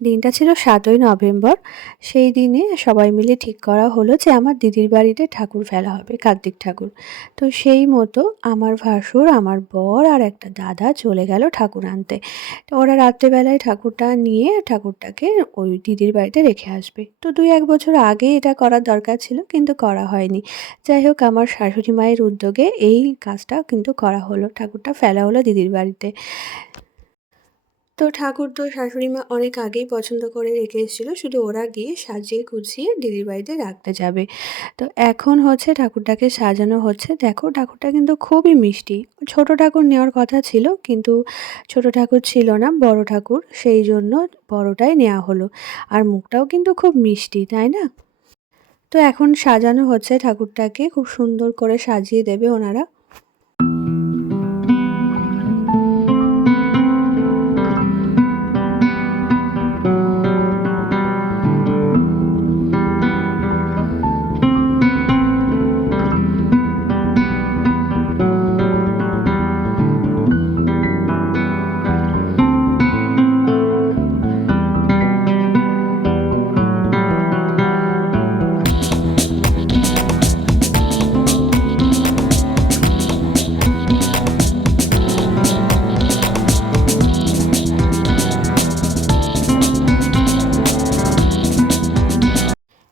দিনটা ছিল ৭ই নভেম্বর। সেই দিনে সবাই মিলে ঠিক করা হলো যে আমার দিদির বাড়িতে ঠাকুর ফেলা হবে, কার্তিক ঠাকুর। তো সেই মতো আমার ভাসুর, আমার বর আর একটা দাদা চলে গেল ঠাকুর আনতে। তো ওরা রাত্রেবেলায় ঠাকুরটা নিয়ে ঠাকুরটাকে ওই দিদির বাড়িতে রেখে আসবে। তো ২-১ বছর আগে এটা করার দরকার ছিল, কিন্তু করা হয়নি। যাই হোক, আমার শাশুড়ি মায়ের উদ্যোগে এই কাজটা কিন্তু করা হলো। ঠাকুরটা ফেলা হলো দিদির বাড়িতে। তো ঠাকুর তো শাশুড়ি মা অনেক আগেই পছন্দ করে রেখে এসেছিল, শুধু ওরা গিয়ে সাজিয়ে গুছিয়ে দিদির বাড়িতে রাখতে যাবে। তো এখন হচ্ছে ঠাকুরটাকে সাজানো হচ্ছে। দেখো, ঠাকুরটা কিন্তু খুবই মিষ্টি। ছোট ঠাকুর নেওয়ার কথা ছিল, কিন্তু ছোট ঠাকুর ছিল না, বড় ঠাকুর, সেই জন্য বড়টাই নেওয়া হলো। আর মুখটাও কিন্তু খুব মিষ্টি, তাই না? তো এখন সাজানো হচ্ছে ঠাকুরটাকে, খুব সুন্দর করে সাজিয়ে দেবে ওনারা।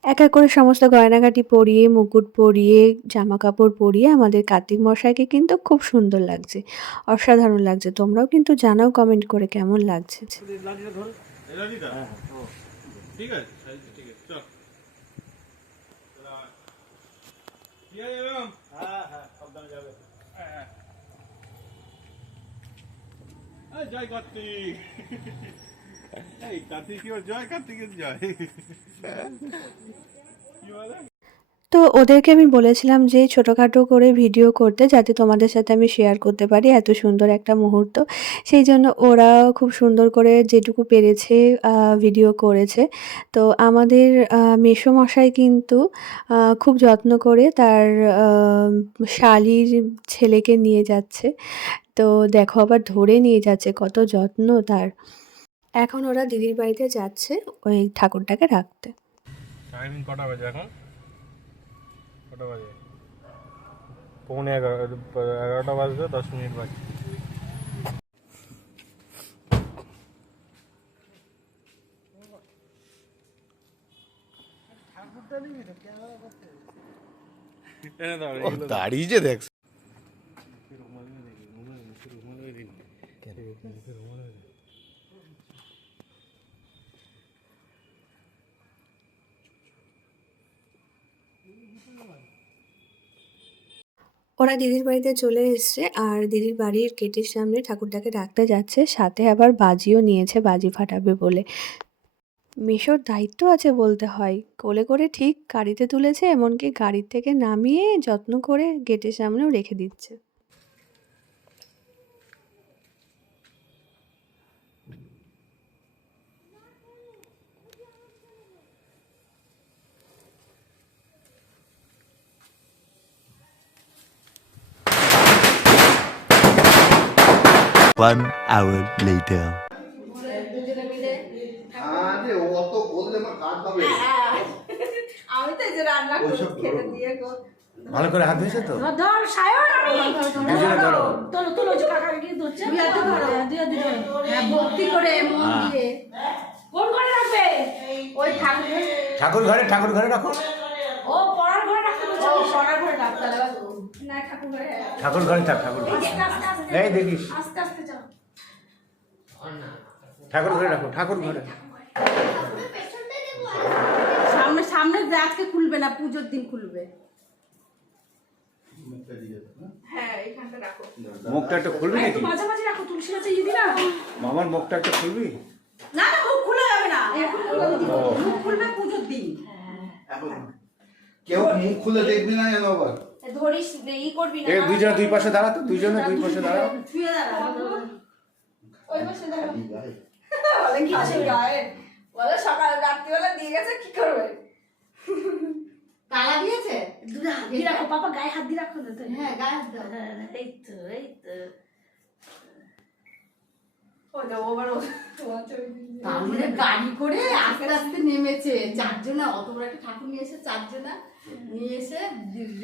এক এক করে সমস্ত গয়নাগাটি পরিয়ে, মুকুট পরিয়ে, জামাকাপড় পরিয়ে আমাদের কার্তিক মশাইকে কিন্তু খুব সুন্দর লাগছে, অসাধারণ লাগছে। তোমরাও কিন্তু জানাও কমেন্ট করে কেমন লাগছে। জয় কার্তিক। এই কার্তিকের জয়, কার্তিকের জয়। কি বলে? তো ওদেরকে আমি বলেছিলাম যে ছোটোখাটো করে ভিডিও করতে, যাতে তোমাদের সাথে আমি শেয়ার করতে পারি এত সুন্দর একটা মুহূর্ত। সেই জন্য ওরা খুব সুন্দর করে যেটুকু পেরেছে ভিডিও করেছে। তো আমাদের মেসোমশাই কিন্তু খুব যত্ন করে তার শালির ছেলেকে নিয়ে যাচ্ছে। তো দেখো, আবার ধরে নিয়ে যাচ্ছে, কত যত্ন তার। এখন ওরা দিদির বাড়িতে যাচ্ছে ওই ঠাকুরটাকে রাখতে। টাইম কটা বাজে এখন? কটা বাজে? 11:15 বাজবে, 10 মিনিট বাকি। দাঁড়িয়ে যে দেখ। ওরা দিদির বাড়িতে চলে এসছে, আর দিদির বাড়ির গেটের সামনে ঠাকুরটাকে রাখতে যাচ্ছে, সাথে আবার বাজিও নিয়েছে, বাজি ফাটাবে বলে। মেসোর দায়িত্ব আছে বলতে হয়, কোলে করে ঠিক গাড়িতে তুলেছে, এমনকি গাড়ির থেকে নামিয়ে যত্ন করে গেটের সামনেও রেখে দিচ্ছে। One hour later. আরে ও অত বললে আমার কাজ হবে। আমি তো এই যে রান্না করে খেতে দিয়ে গো। ভালো করে হাত ধুয়েছে তো? ধর সায়ন আমি দুজনে ধরো। তোলো তোলো যে কাকাকে কি ধরছে? দুই হাতে ধরো। দুই হাতে ধরো। হ্যাঁ, ভক্তি করে মন দিয়ে। কোন ঘরে রাখবে? ওই ঠাকুর ঘরে, ঠাকুর ঘরে রাখো। ও পড়ার ঘরে রাখতে বলছো? ও পড়ার ঘরে রাখতে হবে। না, ঠাকুর ঘরে। ঠাকুর ঘরে থাক, ঠাকুর ঘরে। এই দেখিস। আস্তে আস্তে যাও। ঠাকুর ঘরে রাখো, ঠাকুর ঘরে। সামনে সামনে আজকে খুলবে না, পূজোর দিন খুলবে। হ্যাঁ, এইখানটা রাখো। মুখটা একটু খুলবি নাকি? মাঝামাঝি রাখো, তুলসী গাছে ইয়ে দিনা। মামার মুখটা একটু খুলবি? না না, মুখ খুলে যাবে না। মুখ খুলবে পূজোর দিন। এখন কেউ মুখ খুলে দেখবি না যেন আবার। ধরিস, ই করবি না। এই দুইজনে দুই পাশে দাঁড়া তো, দুইজনে দুই পাশে দাঁড়া। শুয়ে দাঁড়া। ওই পাশে দাঁড়া। বলে কি আছে গায়ে? বলে সকাল রাত্রিবেলা দিয়ে গেছে, কি করবে? তালা দিয়েছে? দুটো হাত দিয়ে রাখো, পাপা গায়ে হাত দিয়ে রাখো না তো। হ্যাঁ, গায়ে হাত দাও। এই তো এই তো। ওই তো ওবার তোমার ছবি দিয়েছে। তারপরে গাড়ি করে আস্তে আস্তে নেমেছে, চারজনা, অত বড় একটা ঠাকুর নিয়ে এসে চারজনা নিয়ে এসে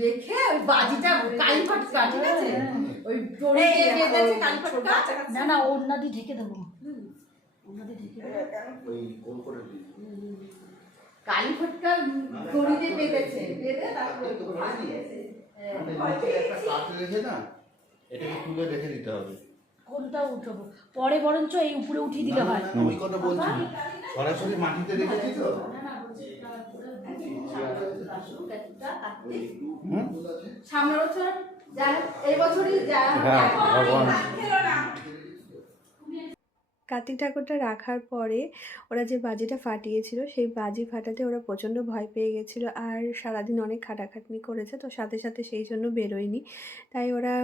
রেখে ওই বাজিটা কালী ফটকা, ঠিক আছে, ওই দড়ি এই দিয়ে দেখো, বেঁধেছে কালী ছোট ফটকা। বাচ্চা কাচ্চা। না না, ওড়না দিয়ে ঢেকে দেবো, ওড়না দিয়ে ঢেকে দেবো। ওই গোল করে দিই। কালী ফটকা দড়ি দিয়ে বেঁধেছে, বেঁধে তারপরে তো বাজিয়েছে। মানে নিচে একটা কাঠ রেখে না, এটাকে তুলে রেখে দিতে হবে। কোনটা উঠাবো পরে, বরঞ্চ এই উপরে উঠিয়ে দিলে হয়। না, ওই কথা বলছি না। সরাসরি মাটিতে রেখেছি তো। হুম? সামনের বছর যা, এই বছরই যা, হ্যাঁ, ভগবান। খেলো না। কার্তিক ঠাকুরটা রাখার পরে ওরা যে বাজিটা ফাটিয়েছিল সেই বাজি ফাটাতে ওরা প্রচণ্ড ভয় পেয়ে গেছিলো, আর সারাদিন অনেক খাটাখাটনি করেছে, তো সাথে সাথে সেই জন্য বেরোয়নি, তাই ওরা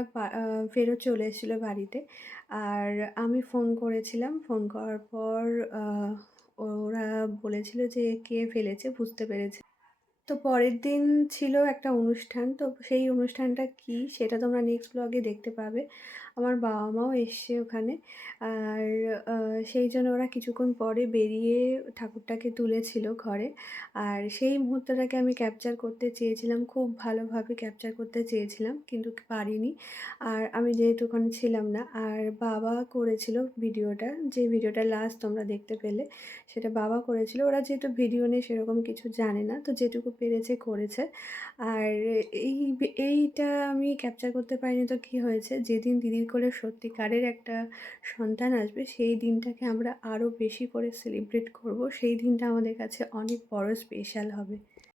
ফেরত চলে এসেছিলো বাড়িতে। আর আমি ফোন করেছিলাম, ফোন করার পর ওরা বলেছিল যে কে ফেলেছে, বুঝতে পেরেছে। তো পরের দিন ছিল একটা অনুষ্ঠান, তো সেই অনুষ্ঠানটা কি সেটা তোমরা নেক্সট ব্লগে দেখতে পাবে। আমার বাবা মাও এসছে ওখানে, আর সেই জন্য ওরা কিছুক্ষণ পরে বেরিয়ে ঠাকুরটাকে তুলেছিল ঘরে, আর সেই মুহূর্তটাকে আমি ক্যাপচার করতে চেয়েছিলাম, খুব ভালোভাবে ক্যাপচার করতে চেয়েছিলাম, কিন্তু পারিনি। আর আমি যেহেতু ওখানে ছিলাম না, আর বাবা করেছিল ভিডিওটা, যে ভিডিওটা লাস্ট তোমরা দেখতে পেলে সেটা বাবা করেছিল। ওরা যেহেতু ভিডিও নিয়ে সেরকম কিছু জানে না, তো যেটুকু পেরেছে করেছে। আর এইটা আমি ক্যাপচার করতে পারিনি, তো কী হয়েছে, যেদিন দিদির কোলে সত্যিকারের একটা সন্তান আসবে সেই দিনটাকে আমরা আরও বেশি করে সেলিব্রেট করব, সেই দিনটা আমাদের কাছে অনেক বড় স্পেশাল হবে।